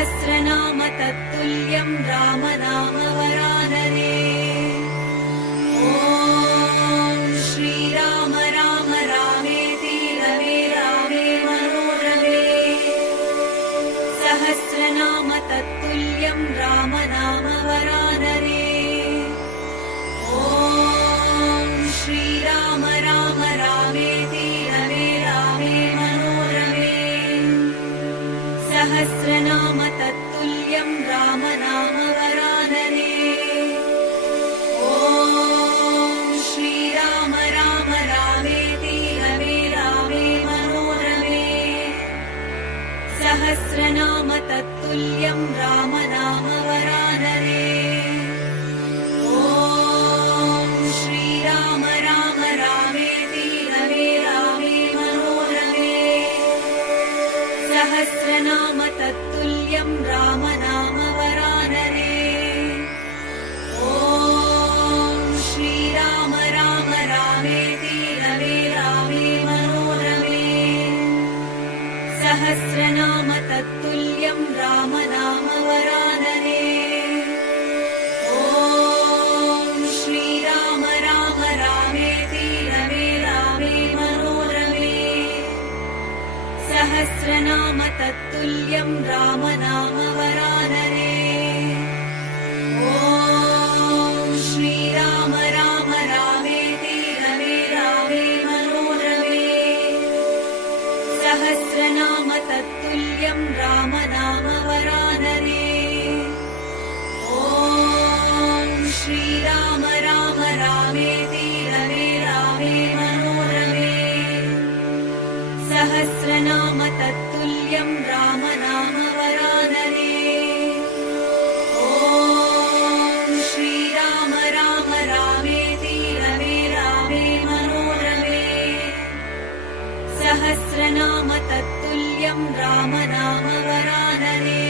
सहस्रनाम तत्तुल्यं रामनाम वरानने। ॐ श्रीराम राम रामेति रमे रामे मनोरमे। सहस्रनाम तत्तुल्यं रामनाम वरानने। ॐ श्रीराम राम रामेति रमे रामे मनोरमे। सहस्रनाम तत्तुल्यं रामनाम वरानने। ॐ श्रीराम राम रामेति रमे रामे मनोरमे। सहस्रनाम तत्तुल्यं रामनाम वरानने। ॐ श्रीराम राम रामेति रमे रामे मनोरमे। सहस्रनाम तत्तुल्यं रामनाम वरानने। ॐ श्रीराम राम रामेति रमे रामे मनोरमे। सहस्रनाम तत्तुल्यं रामनाम वरानने। ॐ श्रीराम राम रामेति रमे रामे मनोरमे। सहस्रनाम तत्तुल्यं रामनाम वरानने। ॐ श्रीराम राम रामेति रमे रामे मनोरमे। सहस्रनाम तत्तुल्यं रामनाम वरानने। ॐ श्रीराम राम रामेति रमे रामे मनोरमे। सहस्रनाम तत्तुल्यं रामनाम वरानने। ॐ श्रीराम राम रामेति रमे रामे मनोरमे। सहस्रनाम तत्तुल्यं रामनाम वरानने।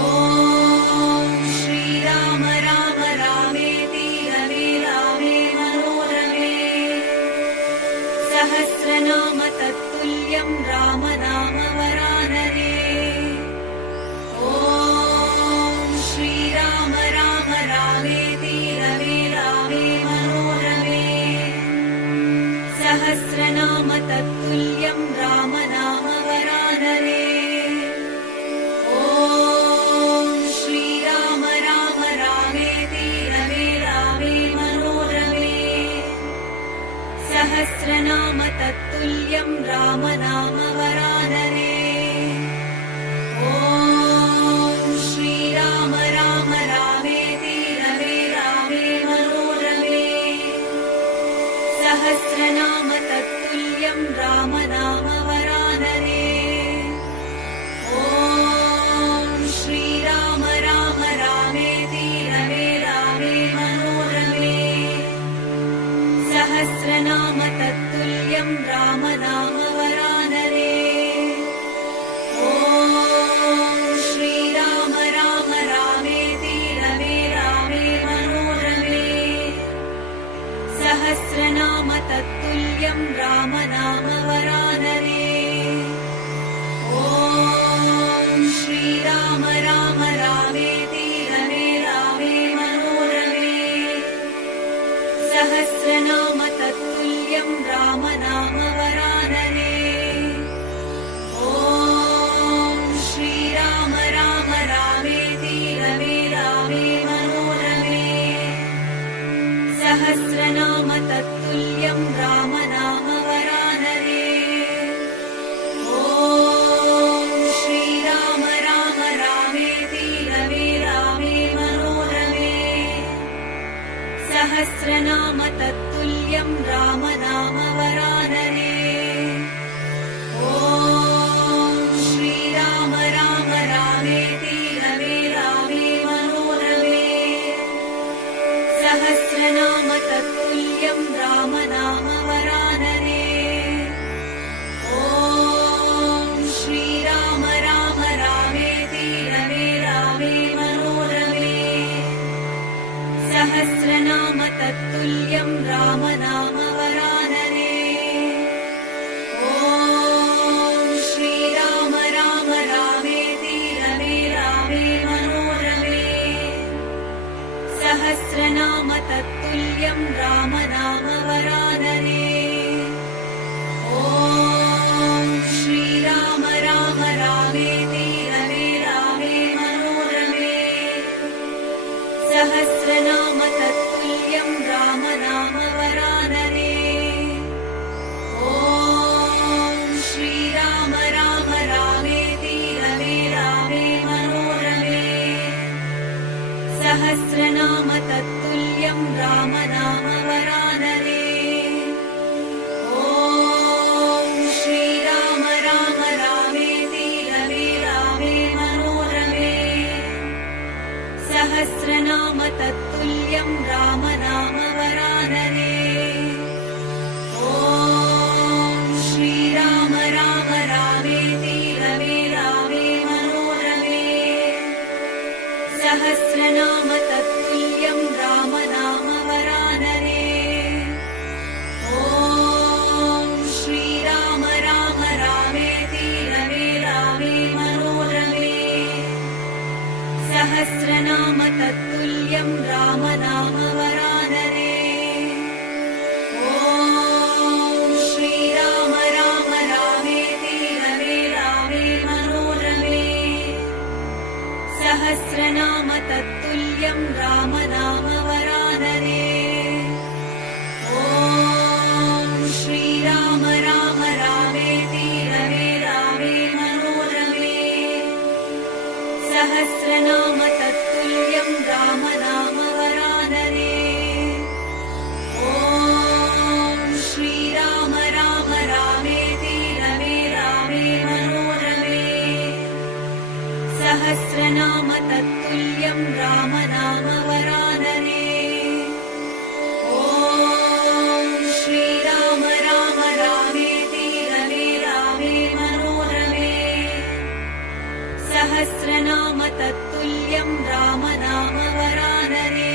ॐ श्रीराम राम रामेति रमे रामे मनोरमे। सहस्रनाम तत्तुल्यं रामनाम वरानने। ॐ श्रीराम राम रामेति रमे रामे मनोरमे। सहस्रनाम तत्तुल्यं रामनाम वरानने। ॐ श्रीराम राम रामेति रमे रामे मनोरमे। सहस्रनाम तत्तुल्यं रामनाम वरानने। ॐ श्रीराम राम रामेति रमे रामे मनोरमे। सहस्रनाम तत्तुल्यं रामनाम वरानने। ॐ श्रीराम राम रामेति रमे रामे मनोरमे। सहस्रनाम तत्तुल्यं रामनाम वरानने। सहस्रनाम तत्तुल्यं राम नाम वरानने। ॐ श्रीराम राम रामेति रमे रामे मनोरमे। सहस्रनाम तत्तुल्यं राम नाम वरानने। ॐ श्रीराम राम रामेति रमे रामे मनोरमे। सहस्रनाम तत्तुल्यं राम नाम वरानने। ॐ श्रीराम राम रामेति रमे रामे मनोरमे। सहस्रनाम तत्तुल्यं राम नाम वरानने। ॐ श्रीराम राम रामेति रमे रामे मनोरमे। सहस्रनाम तत्तुल्यं राम नाम वरानने। ॐ श्रीराम राम रामेति रमे रामे मनोरमे। सहस्रनाम तत्तुल्यं राम नाम वरानने। ॐ श्रीराम राम रामेति रमे रामे मनोरमे। सहस्रनाम तत्तुल्यं राम नाम वरानने। ॐ श्रीराम राम रामेति रमे रामे मनोरमे। सहस्रनाम तत्तुल्यं राम नाम वरानने।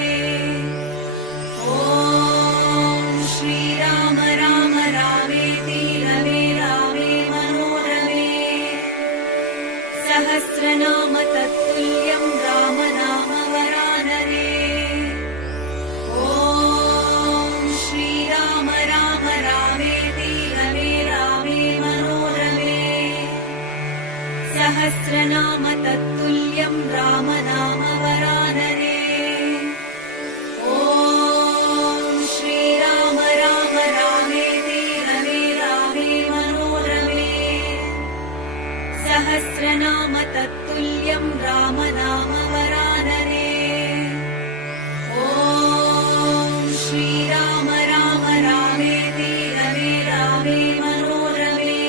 ॐ श्रीराम राम रामेति रमे रामे मनोरमे। सहस्रनाम तत्तुल्यं राम नाम वरानने। ॐ श्रीराम राम रामेति रमे रामे मनोरमे। सहस्रनाम तत्तुल्यं राम नाम वरानने। ॐ श्रीराम राम रामेति रमे रामे मनोरमे। सहस्रनाम तत्तुल्यं राम नाम वरानने। ॐ श्रीराम राम रामेति रमे रामे मनोरमे।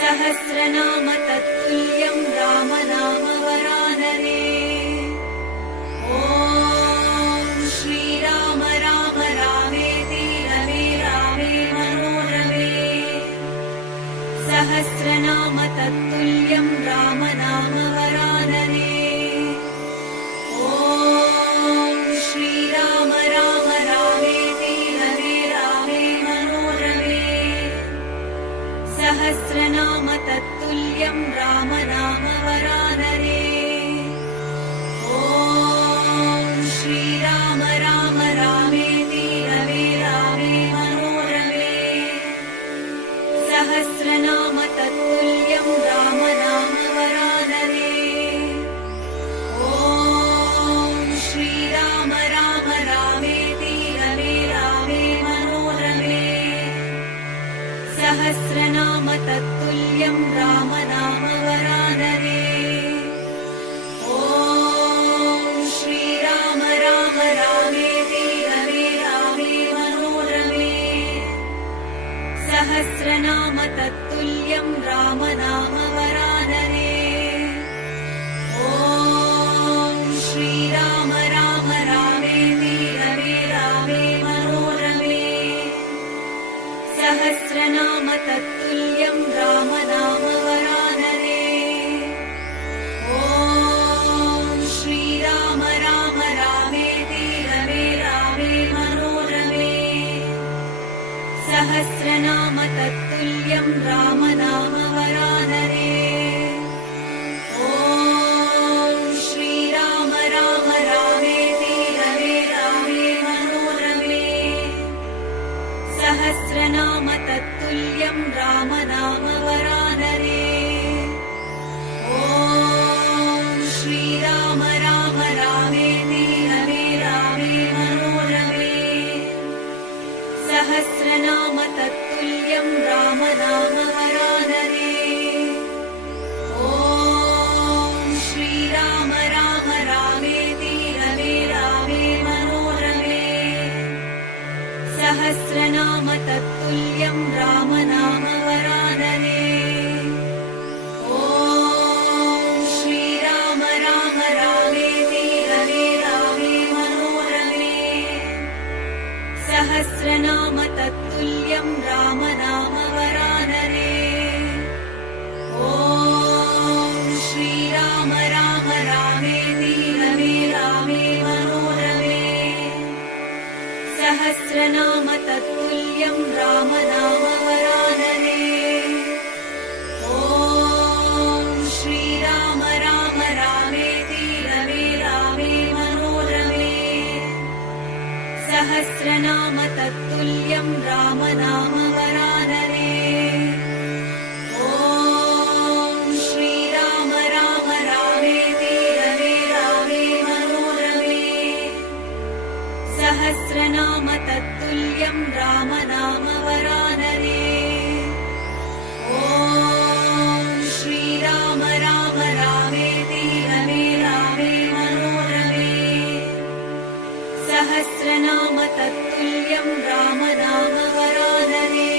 सहस्रनाम तत्तुल्यं राम नाम वरानने। ॐ श्रीराम राम रामेति रमे रामे मनोरमे। सहस्रनाम तत्तुल्यं राम नाम वरानने। ॐ श्रीराम राम रामेति रमे रामे मनोरमे। सहस्रनाम तत्तुल्यं राम नाम वरानने। ॐ श्रीराम राम रामेति रमे रामे मनोरमे। सहस्रनाम तत्तुल्यं राम नाम वरानने। ॐ श्रीराम राम रामेति रमे रामे मनोरमे। सहस्रनाम तत्तुल्यं राम नाम वरानने। ॐ श्रीराम राम रामेति रमे रामे मनोरमे। सहस्रनाम तत्तुल्यं राम नाम वरानने। ॐ श्रीराम राम रामेति रमे रामे मनोरमे। सहस्रनाम तत्तुल्यं राम नाम वरानने। ॐ श्रीराम राम रामेति रमे रामे मनोरमे। सहस्रनाम तत्तुल्यं राम नाम वरानने। ॐ श्रीराम राम रामेति रमे रामे मनोरमे। सहस्रनाम तत्तुल्यं राम नाम वरानने। ॐ श्रीराम राम रामेति रमे रामे मनोरमे। सहस्रनाम तत्तुल्यं राम नाम वरानने। ॐ श्रीराम राम रामेति सहस्रनाम तत्तुल्यं रामनाम वरानने। ॐ श्रीराम राम रामेति रमे रामे मनोरमे। सहस्रनाम तत्तुल्यं रामनाम वरानने। ॐ श्रीराम राम रामेति रमे रामे मनोरमे। सहस्रनाम तत्तुल्यं रामनाम वरानने। ॐ श्रीराम राम रामेति रमे रामे मनोरमे। सहस्रनाम तत्तुल्यं रामनाम वरानने। ॐ श्रीराम राम रामेति रमे रामे मनोरमे। सहस्रनाम तत्तुल्यं रामनाम वरानने। ॐ श्रीराम राम रामेति रमे रामे मनोरमे। सहस्रनाम तत्तुल्यं रामनाम वरानने।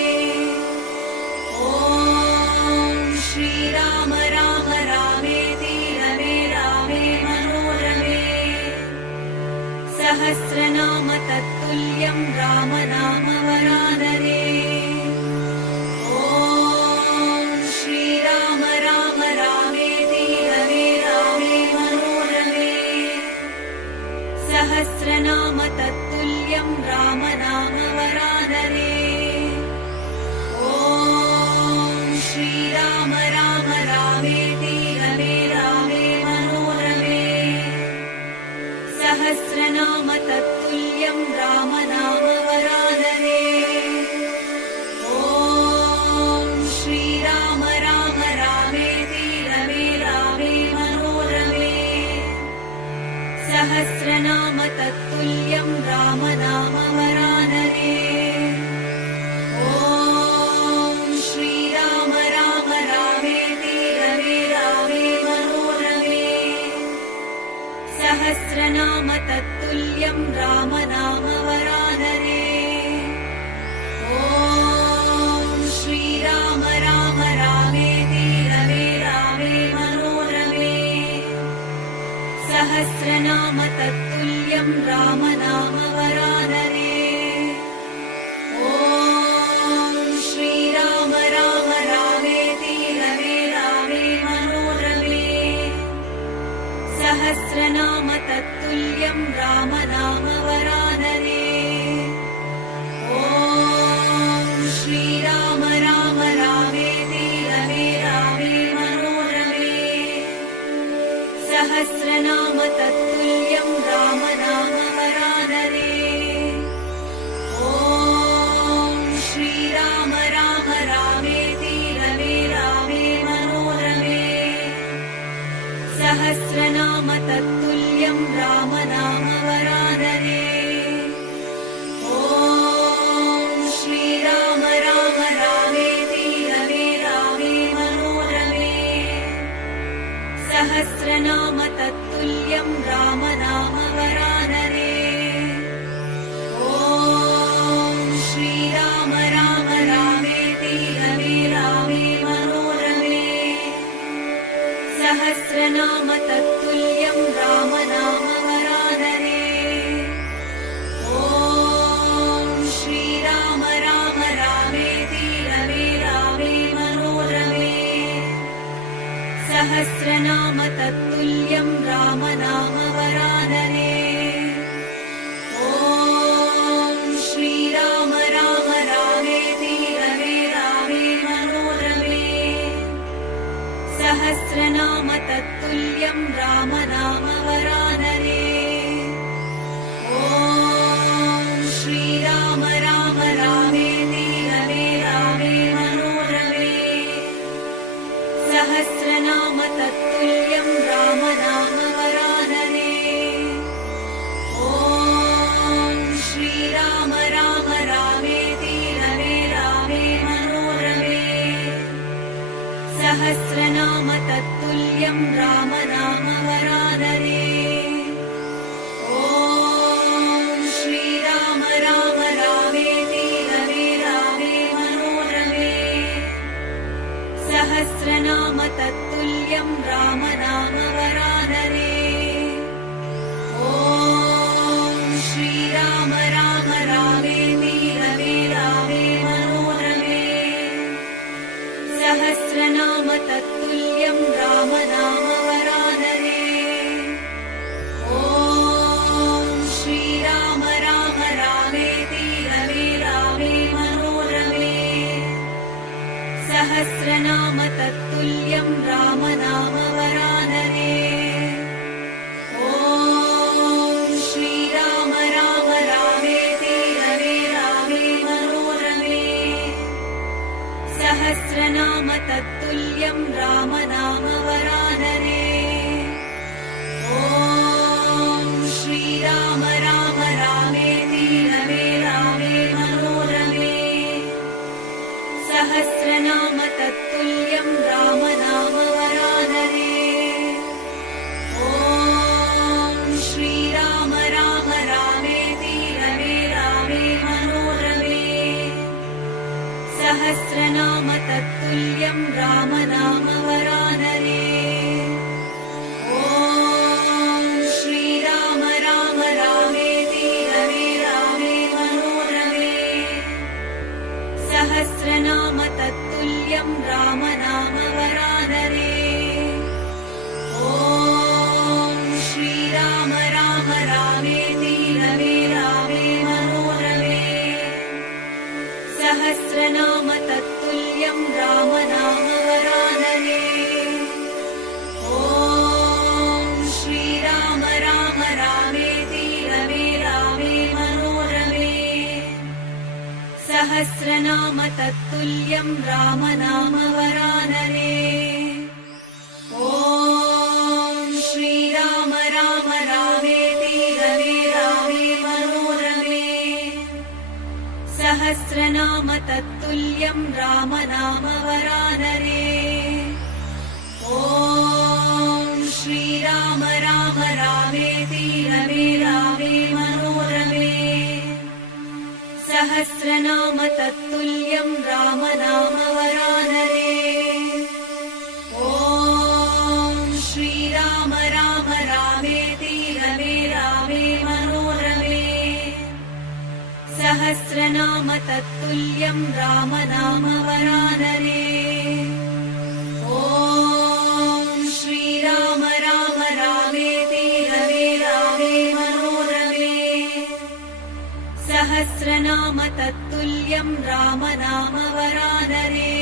ॐ श्रीराम राम रामेति रमे रामे मनोरमे। सहस्रनाम तत्तुल्यं रामनाम वरानने। ॐ श्रीराम राम रामेति रमे रामे मनोरमे। सहस्रनाम तत्तुल्यं रामनाम वरानने। ॐ श्रीराम राम रामेति रमे रामे मनोरमे। सहस्रनाम तत्तुल्यं रामनाम वरानने। ॐ श्रीराम राम रामेति रमे रामे मनोरमे। सहस्रनाम तत्तुल्यं रामनाम वरानने। ॐ श्रीराम राम रामेति रमे रामे मनोरमे। सहस्रनाम तत्तुल्यं रामनाम वरानने। ॐ श्रीराम राम रामेति रमे रामे मनोरमे। सहस्रनाम तत्तुल्यं रामनाम वरानने। ॐ श्रीराम राम रामेति रमे रामे मनोरमे। सहस्रनाम तत्तुल्यं रामनाम वरानने। ॐ श्रीराम राम रामेति रमे रामे मनोरमे। सहस्रनाम तत्तुल्यं रामनाम वरानने। ॐ श्रीराम राम रामेति रमे रामे मनोरमे। सहस्रनाम तत्तुल्यं रामनाम वरानने। ॐ श्रीराम राम रामेति रमे रामे मनोरमे। सहस्रनाम तत्तुल्यं रामनाम वरानने। ॐ श्रीराम राम रामेति रमे रामे मनोरमे। सहस्रनाम तत्तुल्यं रामनाम वरानने। ॐ श्रीराम राम रामेति रमे रामे मनोरमे। सहस्रनाम तत्तुल्यं रामनाम वरानने। ॐ श्रीराम राम रामेति रमे रामे मनोरमे। सहस्रनाम तत्तुल्यं रामनाम वरानने। ॐ श्रीराम राम रामेति रमे रामे मनोरमे। सहस्रनाम तत्तुल्यं रामनाम वरानने। ॐ श्रीराम राम रामेति रमे रामे मनोरमे। सहस्रनाम तत्तुल्यं रामनाम वरानने। ॐ श्रीराम राम रामेति सहस्रनाम तत्तुल्यं राम नाम वरानरे। ॐ श्रीराम राम रामेति रमे रामे मनोरमे। सहस्रनाम तत्तुल्यं राम नाम वरानरे। ॐ श्रीराम राम रामेति रमे रामे मनोरमे। सहस्रनाम तत्तुल्यं राम नाम वरानरे। ॐ श्रीराम राम रामेति रमे रामे मनोरमे। सहस्रनाम तत्तुल्यं राम नाम वरानरे। ॐ श्रीराम राम रामेति रमे रामे मनोरमे। सहस्रनाम तत्तुल्यं राम नाम वरानरे। ॐ श्रीराम राम रामेति रमे रामे मनोरमे। सहस्रनाम तत्तुल्यं राम नाम वरानरे। ॐ श्रीराम राम रामेति रमे रामे मनोरमे। सहस्रनाम तत्तुल्यं राम नाम वरानरे। ॐ श्रीराम राम रामेति रमे रामे मनोरमे। सहस्रनाम तत्तुल्यं राम नाम वरानरे। ॐ श्रीराम राम रामेति रमे रामे मनोरमे। सहस्रनाम तत्तुल्यं राम नाम वरानरे। ॐ श्रीराम राम रामेति रमे रामे मनोरमे। सहस्रनाम तत्तुल्यं राम नाम वरानरे। ॐ श्रीराम राम रामेति रमे रामे मनोरमे। सहस्रनाम तत्तुल्यं राम नाम वरानरे। ॐ श्रीराम राम रामेति रमे रामे मनोरमे। सहस्रनाम तत्तुल्यं राम नाम वरानरे। ॐ श्रीराम राम रामेति रमे रामे मनोरमे। सहस्रनाम तत्तुल्यं राम नाम वरानरे।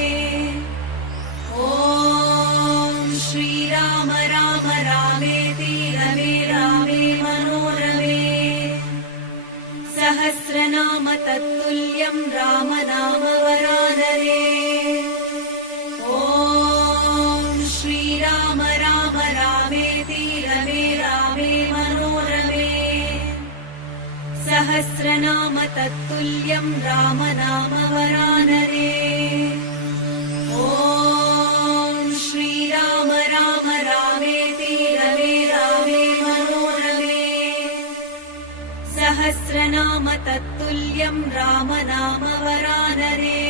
ॐ श्रीराम राम रामेति रमे रामे मनोरमे। सहस्रनाम तत्तुल्यं राम नाम वरानरे। ॐ श्रीराम राम रामेति रमे रामे मनोरमे। सहस्रनाम तत्तुल्यं राम नाम वरानरे। ॐ श्रीराम राम रामेति रमे रामे मनोरमे। सहस्रनाम तत्तुल्यं राम नाम वरानरे।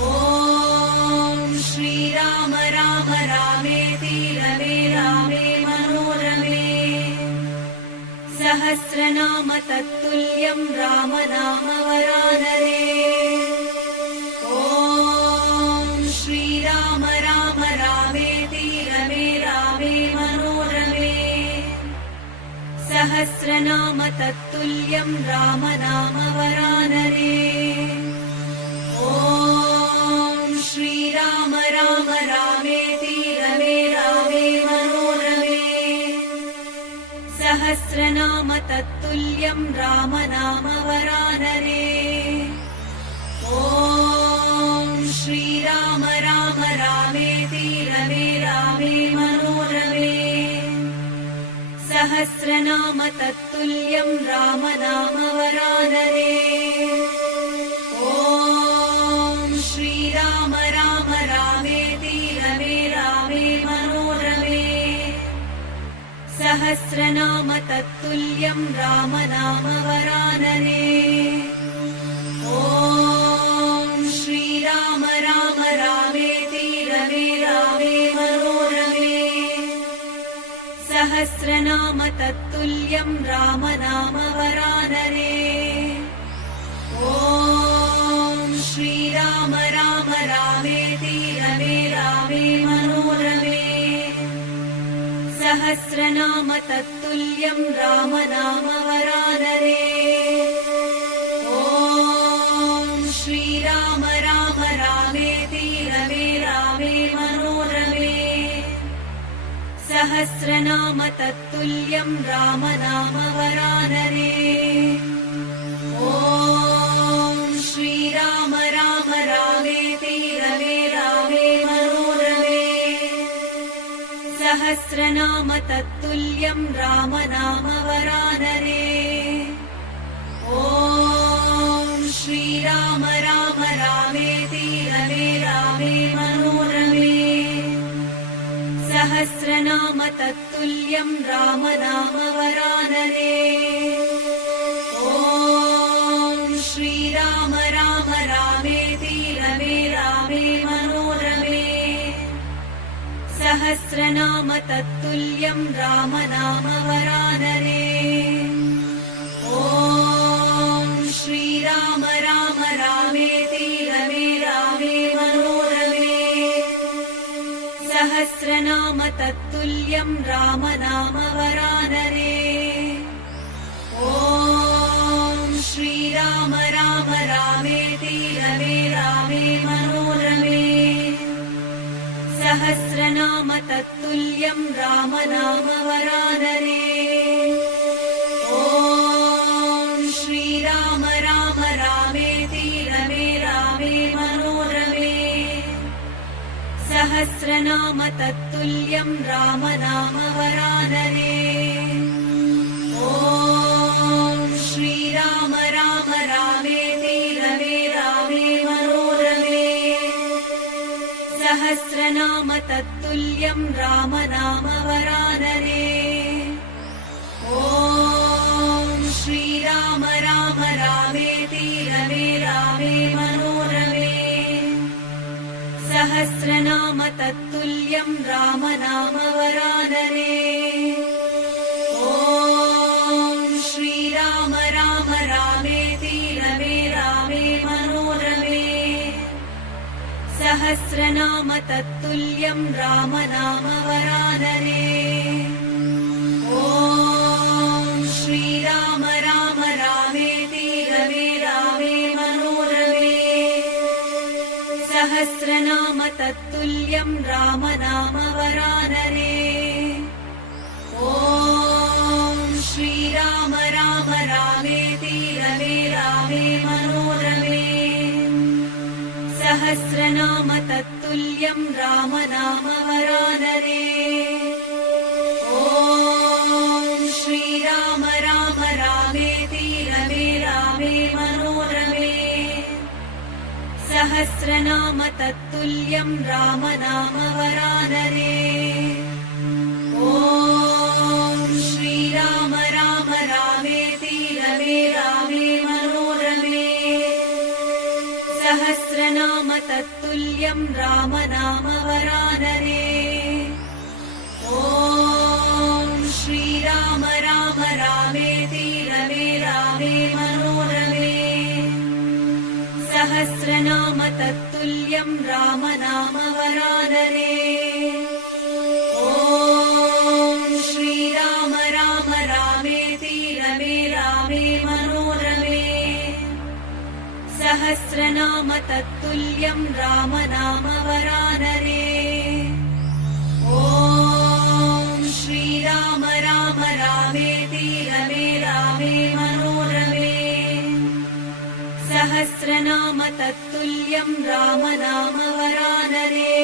ॐ श्रीराम राम रामेति रमे रामे मनोरमे। सहस्रनाम तत्तुल्यं राम नाम वरानरे। ॐ श्रीराम राम रामेति रमे रामे मनोरमे। सहस्रनाम तत्तुल्यं राम नाम वरानरे। ॐ श्रीराम राम रामेति रमे रामे मनोरमे। सहस्रनाम तत्तुल्यं राम नाम वरानरे। ॐ श्रीराम राम रामेति रमे रामे मनोरमे। सहस्रनाम तत्तुल्यं राम नाम वरानरे। ॐ श्रीराम राम रामेति रमे रामे मनोरमे। सहस्रनाम तत्तुल्यं राम नाम वरानरे। ॐ श्रीराम राम रामेति तत्तुल्यं राम नाम वरानरे। ॐ श्रीराम राम रामेति रमे रामे मनोरमे। सहस्रनाम तत्तुल्यं राम नाम वरानरे। ॐ श्रीराम राम रामेति रमे रामे मनोरमे। सहस्रनाम तत्तुल्यं राम नाम वरानरे। ॐ श्रीराम राम रामेति रमे रामे मनोरमे। सहस्रनाम तत्तुल्यं राम नाम वरानरे। ॐ श्रीराम राम रामेति रमे रामे मनोरमे। सहस्रनाम तत्तुल्यं राम नाम वरानरे। ॐ श्रीराम राम रामेति रमे रामे मनोरमे। सहस्रनाम तत्तुल्यं राम नाम वरानरे। ॐ श्रीराम राम रामेति रमे रामे मनोरमे। सहस्रनाम तत्तुल्यं राम नाम वरानरे। ॐ श्रीराम राम रामेति रमे रामे मनोरमे। सहस्रनाम तत्तुल्यं राम नाम वरानरे। ॐ श्रीराम राम रामेति रमे रामे मनोरमे। सहस्रनाम तत्तुल्यं राम नाम वरानरे। ॐ श्रीराम राम रामेति रमे रामे मनोरमे। सहस्रनाम तत्तुल्यं राम नाम वरानरे। ॐ श्रीराम राम रामेति रमे रामे मनोरमे। सहस्रनाम तत्तुल्यं राम नाम वरानरे। ॐ श्रीराम राम रामेति रमे रामे मनोरमे। सहस्रनाम तत्तुल्यं राम नाम वरानरे। ॐ श्रीराम राम रामेति रमे रामे मनोरमे। सहस्रनाम तत्तुल्यं राम नाम वरानरे। ॐ श्रीराम राम रामेति रमे रामे मनोरमे। सहस्रनाम तत्तुल्यं राम नाम वरानरे। ॐ श्रीराम राम रामेति रमे रामे मनोरमे। सहस्रनाम तत्तुल्यं राम नाम वरानरे। ॐ श्रीराम राम रामेति रमे रामे मनोरमे। सहस्रनाम तत्तुल्यं राम नाम वरानरे। ॐ श्रीराम राम रामेति रमे रामे मनोरमे। सहस्रनाम तत्तुल्यं राम नाम वरानरे। ॐ श्रीराम राम रामेति रमे रामे मनोरमे। सहस्रनाम तत्तुल्यं राम नाम वरानरे। ॐ श्रीराम राम रामेति रमे रामे मनोरमे। सहस्रनाम तत्तुल्यं राम नाम वरानरे।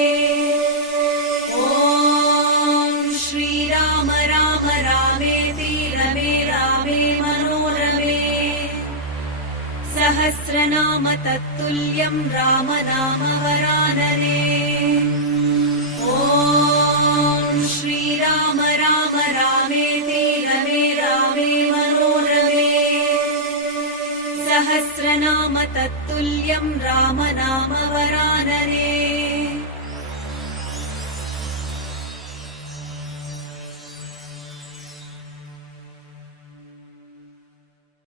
ॐ श्रीराम राम रामेति रमे रामे मनोरमे। सहस्रनाम तत्तुल्यं राम नाम वरानरे। ॐ श्रीराम राम रामेति रमे रामे मनोरमे। सहस्रनाम तत्तुल्यं राम नाम वरानरे।